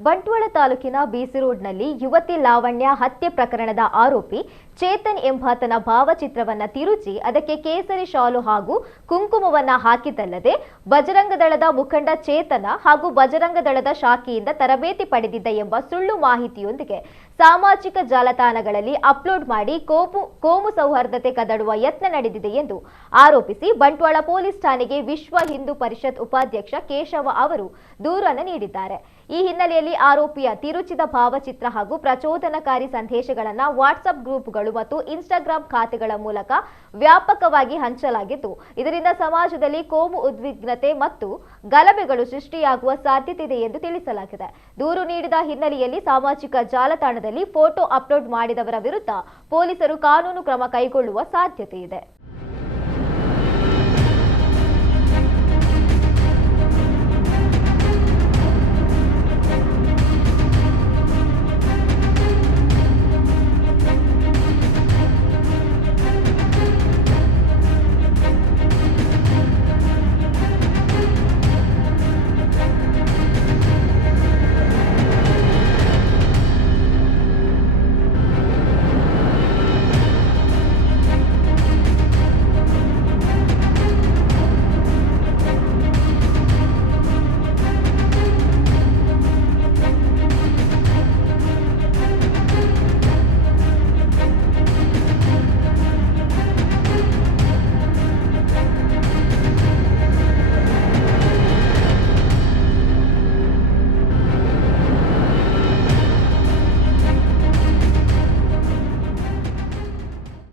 ಬಂಟ್ವಾಳ ತಾಲೂಕಿನ ಬಿಸಿ ರೋಡ್ನಲ್ಲಿ ಯುವತಿ ಲಾವಣ್ಯ ಹತ್ಯೆ ಪ್ರಕರಣದ ಆರೋಪಿ ಚೇತನ್ ಎಂಬಾತನ ಭಾವಚಿತ್ರವನ್ನ ತಿರುಚಿ ಅದಕ್ಕೆ ಕೇಸರಿ ಶಾಲು ಹಾಗೂ ಕುಂಕುಮವನ್ನ ಹಾಕಿದ್ದಲ್ಲದೆ ಬಜರಂಗ ದಳದ ಮುಖಂಡ ಚೇತನ ಹಾಗೂ ಬಜರಂಗ ದಳದ ಶಾಖೆಯಿಂದ ತರಬೇತಿ ಪಡೆದಿದ್ದ ಎಂಬ ಸುಳ್ಳು ಮಾಹಿತಿಯೊಂದಿಗೆ ಸಾಮಾಜಿಕ ಜಾಲತಾಣಗಳಲ್ಲಿ ಅಪ್ಲೋಡ್ ಮಾಡಿ ಕೋಮು ಸೌಹಾರ್ದತೆ ಕದಡುವ ಯತ್ನ ನಡೆದಿದೆ ಎಂದು ಆರೋಪಿಸಿ ಬಂಟ್ವಾಳ ಪೊಲೀಸ್ ಠಾಣೆಗೆ ವಿಶ್ವ ಹಿಂದೂ ಪರಿಷತ್ ಉಪಾಧ್ಯಕ್ಷ ಕೇಶವ ಅವರು ದೂರನ್ನು ನೀಡಿದ್ದಾರೆ. ಈ ಹಿನ್ನೆಲೆಯಲ್ಲಿ ಆರೋಪಿಯ ತಿರುಚಿದ ಭಾವಚಿತ್ರ ಹಾಗೂ ಪ್ರಚೋದನಕಾರಿ ಸಂದೇಶಗಳನ್ನು ವಾಟ್ಸ್ಆಪ್ ಗ್ರೂಪ್ಗಳು ಮತ್ತು ಇನ್ಸ್ಟಾಗ್ರಾಂ ಖಾತೆಗಳ ಮೂಲಕ ವ್ಯಾಪಕವಾಗಿ ಹಂಚಲಾಗಿದ್ದು, ಇದರಿಂದ ಸಮಾಜದಲ್ಲಿ ಕೋಮು ಉದ್ವಿಗ್ನತೆ ಮತ್ತು ಗಲಭೆಗಳು ಸೃಷ್ಟಿಯಾಗುವ ಸಾಧ್ಯತೆ ಇದೆ ಎಂದು ತಿಳಿಸಲಾಗಿದೆ. ದೂರು ನೀಡಿದ ಹಿನ್ನೆಲೆಯಲ್ಲಿ ಸಾಮಾಜಿಕ ಜಾಲತಾಣದಲ್ಲಿ ಫೋಟೋ ಅಪ್ಲೋಡ್ ಮಾಡಿದವರ ವಿರುದ್ಧ ಪೊಲೀಸರು ಕಾನೂನು ಕ್ರಮ ಕೈಗೊಳ್ಳುವ ಸಾಧ್ಯತೆ ಇದೆ.